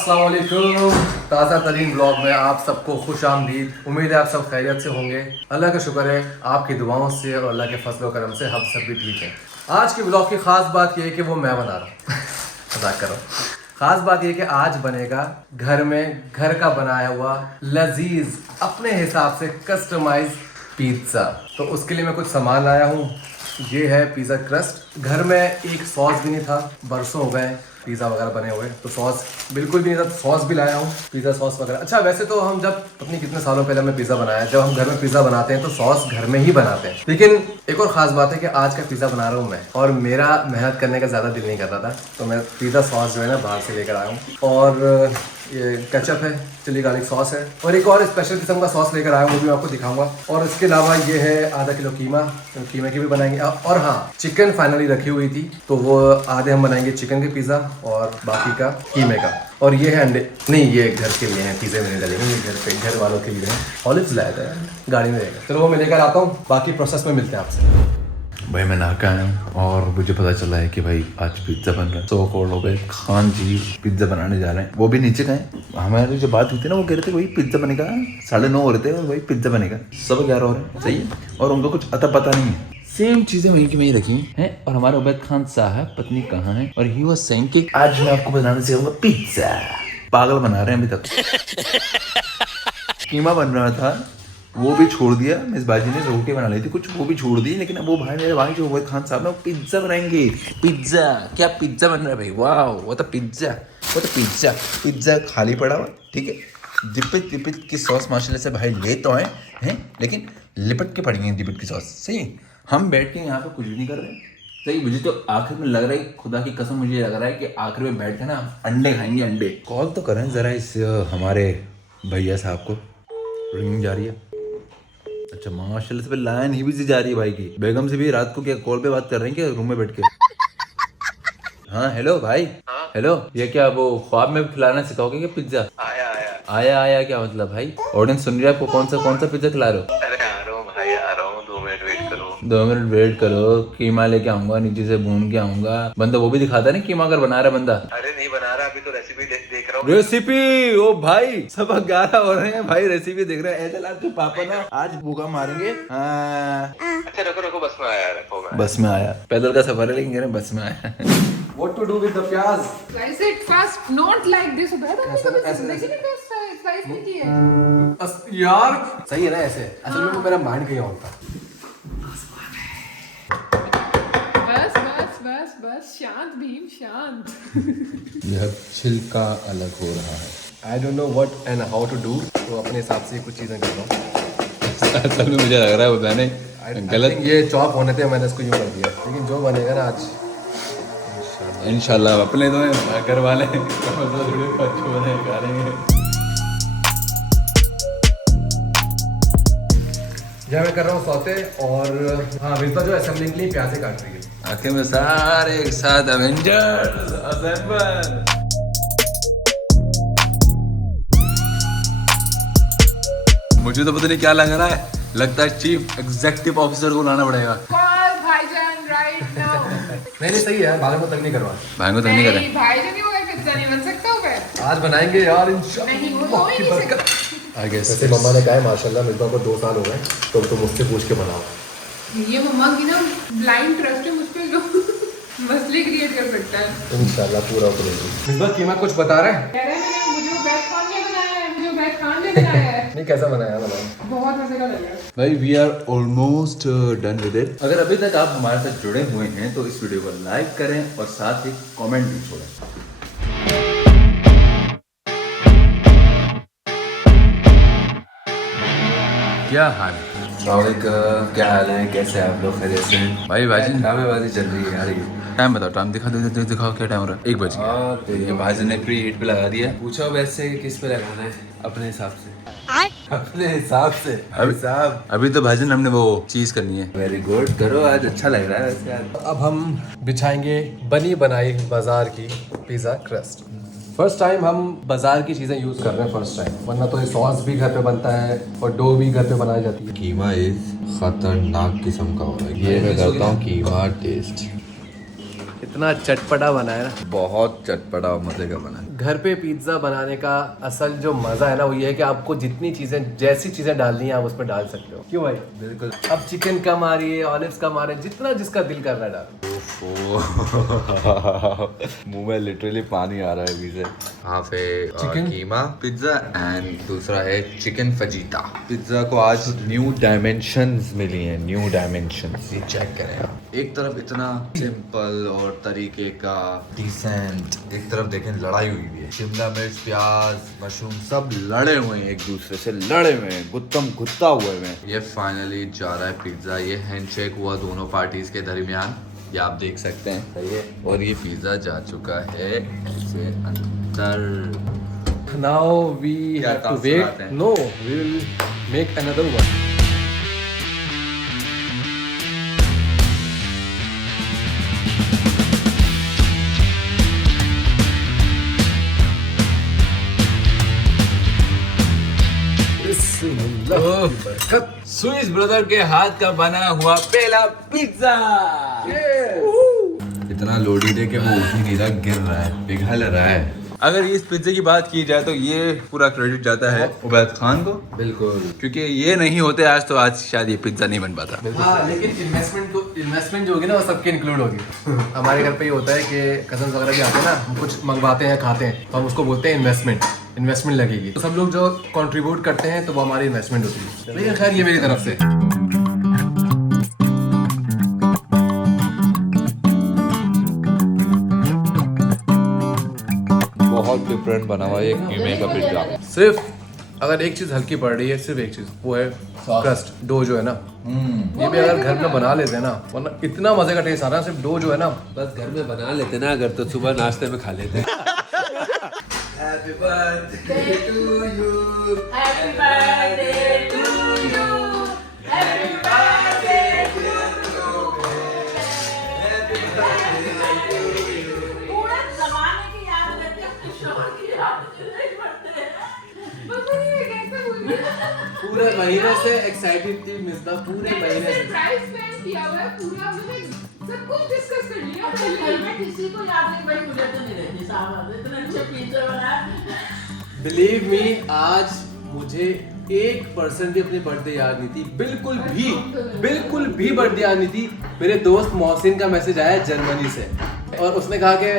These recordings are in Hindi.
अस्सलाम वालेकुम। ताज़ा तरीन ब्लॉग में आप सबको खुश आमदीद। उम्मीद है आप सब खैरियत से होंगे। अल्लाह का शुक्र है आपकी दुआओं से और अल्लाह के फजल करम से हम सब भी ठीक हैं। आज के ब्लॉग की ख़ास बात यह है कि वो मैं बना रहा हूँ मजाक करो। ख़ास बात यह कि आज बनेगा घर में घर का बनाया हुआ लजीज अपने हिसाब से कस्टमाइज पिज़्ज़ा। तो उसके लिए मैं कुछ सामान लाया हूँ। ये है पिज़्ज़ा क्रस्ट। घर में एक सॉस भी नहीं था, बरसों हो गए पिज़्ज़ा वगैरह बने हुए, तो सॉस बिल्कुल भी नहीं था। सॉस भी लाया हूँ, पिज़्ज़ा सॉस वगैरह। अच्छा वैसे तो हम जब पता नहीं कितने सालों पहले हमने पिज़्ज़ा बनाया, जब हम घर में पिज़्ज़ा बनाते हैं तो सॉस घर में ही बनाते हैं। लेकिन एक और ख़ास बात है कि आज का पिज़्ज़ा बना रहा हूँ मैं, और मेरा मेहनत करने का ज़्यादा दिल नहीं कर रहा था, तो मैं पिज़्ज़ा सॉस जो है ना बाहर से लेकर आया हूँ। और ये केचप है, चिली गार्लिक सॉस है, और एक और स्पेशल किस्म का सॉस लेकर आया हूँ, वो भी मैं आपको दिखाऊंगा। और इसके अलावा ये है आधा किलो कीमा, तो कीमे की भी बनाएंगे। और हाँ, चिकन फाइनली रखी हुई थी, तो वो आधे हम बनाएंगे चिकन के पिज़्ज़ा और बाकी का कीमे का। और ये है अंडे, नहीं ये घर के लिए हैं, पिज़्ज़े में नहीं डालेंगे, ये घर पे घर वालों के लिए है। ऑलिव्स लाया था गाड़ी में रहेगा। चलो वो मैं लेकर आता हूँ, बाकी प्रोसेस में मिलते हैं आपसे। भाई मैं नहा के आया हूँ और मुझे पता चला है कि भाई आज पिज्ज़ा बन रहा है। 100 करोड़ हो गए, खान जी पिज्ज़ा बनाने जा रहे हैं। वो भी नीचे का है। हमारी जो बात हुई थी ना, वो कह रहे थे वही पिज्ज़ा बनेगा, 9:30 हो रहे थे और वही पिज्ज़ा बनेगा। सब 11 हो रहे हैं, सही है। और उनको कुछ अता पता नहीं है, सेम चीजें वहीं की वहीं रखी हैं। और हमारे उबैद खान साहब पत्नी कहाँ है, और ही वाज सेइंग कि आज मैं आपको बनाने सिखाऊंगा पिज्ज़ा। पागल बना रहे हैं अभी तक। कीमा बन रहा था, वो भी छोड़ दिया। मिस बाजी ने रोटी बना ली थी कुछ, वो भी छोड़ दी। लेकिन अब वो भाई मेरे भाई जो उबैद खान साहब ना, वो पिज्ज़ा बनाएंगे। पिज्ज़ा क्या पिज्ज़ा बन रहा है भाई, वाह वो तो पिज्ज़ा, वो तो पिज्ज़ा। पिज्ज़ा खाली पड़ा हुआ, ठीक है। दिपित दिपित की सॉस माशाल्लाह से भाई ले तो हैं, लेकिन लिपट के पड़ी है दिपित की सॉस। सही, हम बैठ के यहाँ पे कुछ भी नहीं कर रहे। सही, मुझे तो आखिर में लग रहा है, खुदा की कसम मुझे लग रहा है कि आखिर में बैठ के ना अंडे खाएंगे, अंडे। कॉल तो करें जरा इस हमारे भैया साहब को, रिंग जा रही है। अच्छा माशाल्लाह से लाइन ही बिजी जा रही है भाई की। बेगम से भी रात को क्या कॉल पे बात कर रहे हैं क्या, रूम में बैठ के? हाँ हेलो भाई। हाँ? हेलो, ये क्या वो ख्वाब में खिलाना सिखाओगे क्या पिज्जा? आया क्या मतलब भाई? ऑडियंस सुन रही है आपको, कौन सा पिज्जा खिला रहे हो? अरे आ रहा हूँ भाई, आ रहा हूँ, 2 मिनट वेट करो। 2 मिनट वेट करो, कीमा लेके आऊंगा, नीचे से भून के आऊंगा। बंदा वो भी दिखाता है ना कीमा अगर बना रहा है बंदा। अरे नहीं बना रहा, अभी तो रेसिपी देख रहा हूँ। रेसिपी, ओ भाई सब 11 हो रहे हैं भाई, रेसिपी देख रहे हैं। ऐसा आपके पापा ना आज भूखा मारेंगे। अच्छा रखो बस में आया, रखो मैं बस में आया, पैदल का सफर है लेकिन कह रहे हैं बस में आया। What to do with the प्याज? Slice it fast, not like this. Ubaid आपने कभी जिंदगी में slice नहीं की है? यार सही है ना ऐसे, असल में वो मेरा माइंड कहीं और था। बस शांत भीम शांत। यह छिलका अलग हो रहा है। I don't know what and how to do, तो अपने हिसाब से कुछ चीज़ें कर रहा हूँ। असल में मुझे लग रहा है वो मैंने गलत, ये चॉप होने थे, मैंने इसको यूँ कर दिया, लेकिन जो बनेगा ना आज इंशाल्लाह अपने तो घर वाले बच्चों बने खा लेंगे। यहाँ मैं कर रहा हूँ सौते, और हाँ मिर्जा जो असेंबलिंग के लिए प्याजे काट रही है। आखिर में सारे एक साथ एवेंजर्स असेंबल। मुझे तो पता नहीं क्या लग रहा है, लगता है चीफ एग्जीक्यूटिव ऑफिसर को लाना पड़ेगा। Call भाईजान right now. नहीं सही है, भाई को तंग नहीं करवा। भाई को तो नहीं करें। नहीं भाईजान नहीं होगा, पिज्जा नहीं बन सकता उबैद। आज बनाएंगे यार नहीं वो हो ही नहीं सकता। आई गेस वैसे मम्मा ने कहा है माशाल्लाह मिर्जा को 2 साल हो गए, तो तुम मुझसे पूछ के बनाओ। ये मम्मा की ना ब्लाइंड ट्रस्ट है मुझ पे, जो मसले क्रिएट कर सकता है। इंशाल्लाह पूरा करेंगे। मिर्जा कीमा कुछ बता रहे हैं? कह रहे हैं मुझे उबैद खान ने बनाया है, मुझे उबैद खान ने बनाया है। नहीं कैसा बनाया बताओ। बहुत मजे का लगा। भाई we are almost done with it. अगर अभी तक आप हमारे साथ जुड़े हुए हैं तो इस वीडियो को लाइक करें और साथ ही कमेंट भी छोड़ें। क्या हाल है क्या हाल है, कैसे आप लोग? खैरियत से? भाई? भाजी ड्रामेबाजी चल रही है यार। टाइम बताओ, टाइम दिखाओ क्या टाइम हो रहा है? 1 बज गया। हाँ तो ये भाजी ने प्री हीट पे लगा दिया। पूछो वैसे किस पे लगाना है, अपने हिसाब से। अपने हिसाब से अभी साहब। अभी तो भाजी ने हमने वो चीज करनी है। वेरी गुड, करो, आज अच्छा लग रहा है वैसे आज। अब हम बिछाएंगे बनी बनाई बाजार की पिज़्ज़ा क्रस्ट। फर्स्ट टाइम हम बाजार की चीज़ें यूज़ कर रहे हैं, फर्स्ट टाइम, वरना तो ये सॉस भी घर पे बनता है और डो भी घर पे बनाई जाती है। कीमा इज खतरनाक किस्म का होगा। ये मैं करता हूँ कीमा टेस्ट। इतना चटपटा बना है ना। बहुत चटपटा और मजे का बना है। घर पे पिज्ज़ा बनाने का असल जो मज़ा है ना वो ये है कि आपको जितनी चीज़ें जैसी चीज़ें डालनी है आप उसमें डाल सकते हो। क्यों भाई? बिल्कुल। अब चिकन कम आ रही है, ऑलिव्स कम आ रहे हैं, जितना जिसका दिल कर रहा है डाल। मुंह में लिटरली पानी आ रहा है अभी से। यहाँ पे चिकन कीमा पिज्जा एंड दूसरा है चिकन फजीता। पिज्जा को आज न्यू डायमेंशंस मिली हैं, न्यू डायमेंशंस। ये चेक करें आप। एक तरफ इतना सिंपल और तरीके का डिसेंट, एक तरफ देखें लड़ाई हुई भी है। शिमला मिर्च, प्याज, मशरूम सब लड़े हुए हैं, एक दूसरे से लड़े हुए हैं, गुत्तम गुत्ता हुए हैं। ये फाइनली जा रहा है पिज्जा। ये हैंडशेक हुआ दोनों पार्टीज के दरमियान, ये आप देख सकते हैं। सही है। और ये पिज्जा जा चुका है ऐसे अंदर। Now we क्या have to टास्क wait. आते हैं? No, we will make another one. Swiss brother के हाथ का बना हुआ पहला पिज्जा। इतना लोडी दे के वो उठ ही नहीं रहा, गिर रहा है, पिघल रहा है। अगर इस पिज्जे की बात की जाए तो ये पूरा क्रेडिट जाता है उबैद खान को। बिल्कुल। क्योंकि ये नहीं होते आज तो आज शायद ये पिज्जा नहीं बन पाता। हाँ, लेकिन इन्वेस्टमेंट जो होगी ना वो सबके इंक्लूड होगी। हमारे घर पे ये होता है कि कजन वगैरह भी आते हैं ना, हम कुछ मंगवाते हैं खाते हैं तो हम उसको बोलते हैं इन्वेस्टमेंट लगेगी। तो सब लोग जो कंट्रीब्यूट करते हैं तो वो हमारी इन्वेस्टमेंट होती है। लेकिन खैर ये मेरी तरफ से। बहुत डिफरेंट बना हुआ है ये कीमे का पिज्जा। सिर्फ अगर एक चीज हल्की पड़ रही है, सिर्फ एक चीज, वो है क्रस्ट, डो जो है ना। ये भी अगर घर में बना लेते हैं ना, वरना इतना मजे का टेस्ट आ रहा है। सिर्फ डो जो है ना, बस घर में बना लेते ना अगर तो सुबह नाश्ते में खा लेते। Happy birthday to you. Happy birthday to you. Happy birthday to you. Happy birthday to you. पूरे जमाने की याद रहती है, किशोर की याद नहीं पड़ते हैं। पता नहीं है कैसे भूल गया। पूरे महीने से एक्साइटेड थी मिस्ता, पूरे महीने से। सरप्राइज प्लान किया हुआ है पूरा, हमने सब कुछ डिस्कस कर लिया घर पहले। में किसी को याद नहीं पड़ी, मुझे तो नहीं रहती साहब। इतने अच्छे पिज्जा बनाया। बिलीव मी, आज मुझे 1% भी अपनी बर्थडे याद नहीं थी। बिल्कुल भी बर्थडे याद नहीं थी। मेरे दोस्त मोहसिन का मैसेज आया जर्मनी से और उसने कहा कि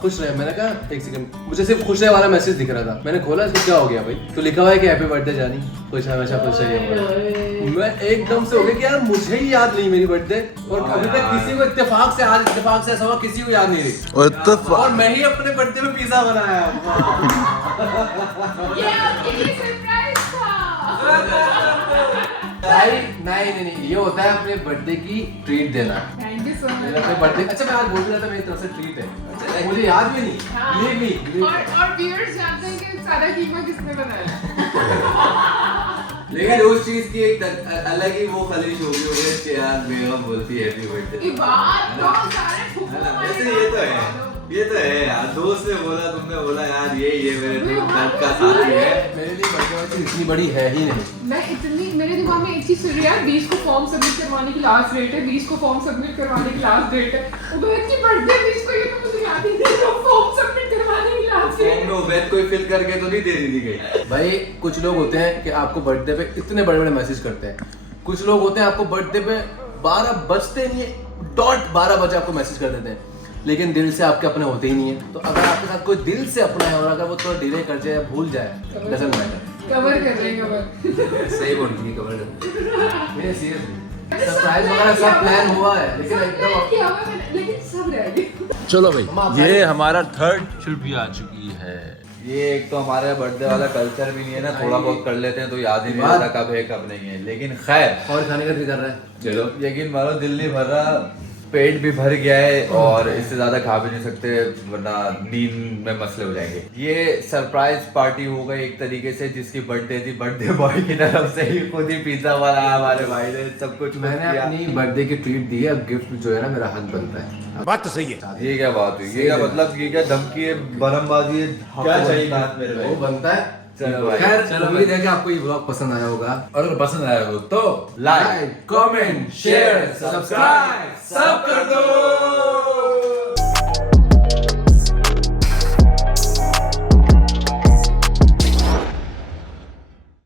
खुश रहे। मैंने कहा एक सेकंड, मुझे सिर्फ खुश रहे वाला मैसेज दिख रहा था। मैंने खोला, इसको क्या हो गया भाई? तो लिखा हुआ है कि हैप्पी बर्थडे जानी, खुश हमेशा खुश रहिए। मैं एकदम से हो गया कि यार मुझे ही याद नहीं मेरी बर्थडे, और अभी तक किसी को इत्तेफाक से ऐसा हुआ किसी को याद नहीं रही। और मैं ही अपने बर्थडे में पिज्जा बनाया। ये आपके लिए सरप्राइज था। नहीं, ये होता है अपने बर्थडे की ट्रीट देना। थैंक यू सो मेरा अपने मच। बर्थडे, अच्छा मैं आज बोल रहा था मेरी तरफ से ट्रीट है। मुझे याद भी नहीं। हाँ। और व्यूअर्स जानते हैं कि सारा कीमा किसने बनाया। लेकिन उस चीज की एक अलग ही वो खलीश होगी कि यार बेगम बोलती है हैप्पी बर्थडे। ये बात तो सारे फूफू वैसे ये तो है यार, दोस्त ने बोला, तुमने बोला यार ये मेरे दर्द का साथी है। मेरे लिए बर्थडे वाली चीज इतनी बड़ी है ही नहीं। मैं इतनी, मेरे दिमाग में एक चीज चल रही है, 20 को फॉर्म सबमिट करवाने की लास्ट डेट है, 20 को फॉर्म सबमिट करवाने की लास्ट डेट है। उबैद की बर्थडे 20 को, ये तो मुझे याद ही नहीं, तो फॉर्म सबमिट करवाने की लास्ट डेट फॉर्म में उबैद कोई फिल करके तो नहीं दे दी गई। भाई कुछ लोग होते हैं कि आपको बर्थडे पे इतने बड़े बड़े मैसेज करते हैं। कुछ लोग होते हैं आपको बर्थडे पे 12 बजते नहीं है, डॉट 12 बजे आपको मैसेज कर देते हैं, लेकिन दिल से आपके अपने होते ही नहीं है। तो अगर आपके साथ कोई दिल से अपना है और अगर वो थोड़ा डिले कर जाए, भूल जाए, डजंट मैटर, कवर कर लेंगे कवर। सही बोल रही है, कवर मेरे सीरियसली सरप्राइज वगैरह सब प्लान हुआ है, लेकिन एकदम किया हुआ है मैंने, लेकिन सब रह गए। चलो भाई, ये हमारा थर्ड ट्रिप भी आ चुकी है। ये एक तो हमारे बर्थडे वाला कल्चर भी नहीं है ना, थोड़ा बहुत कर लेते हैं तो याद ही नहीं रहता कब है कब नहीं है। लेकिन खैर, और खाने का दिल कर रहा है। चलो, यकीन मानो दिल नहीं भर रहा, पेट भी भर गया है और इससे ज्यादा खा भी नहीं सकते वरना नींद में मसले हो जाएंगे। ये सरप्राइज पार्टी हो गई एक तरीके से, जिसकी बर्थडे थी, बर्थडे बॉय की तरफ से ही खुद ही पिज्जा वाला हमारे भाई ने सब कुछ मैंने किया। अपनी बर्थडे की ट्रीट दी है, अब गिफ्ट जो है ना मेरा हक बनता है। बात तो सही है। ये क्या बात हुई? ये क्या मतलब? ये क्या धमकी है, बरमबाजी है? क्या चाहिए बात मेरे वो भाई? बनता है। चलो भाई, खैर, चलो उम्मीद है कि आपको ये ब्लॉग पसंद आया होगा। और अगर पसंद आया हो तो लाइक, कमेंट, शेयर, सब्सक्राइब सब कर दो।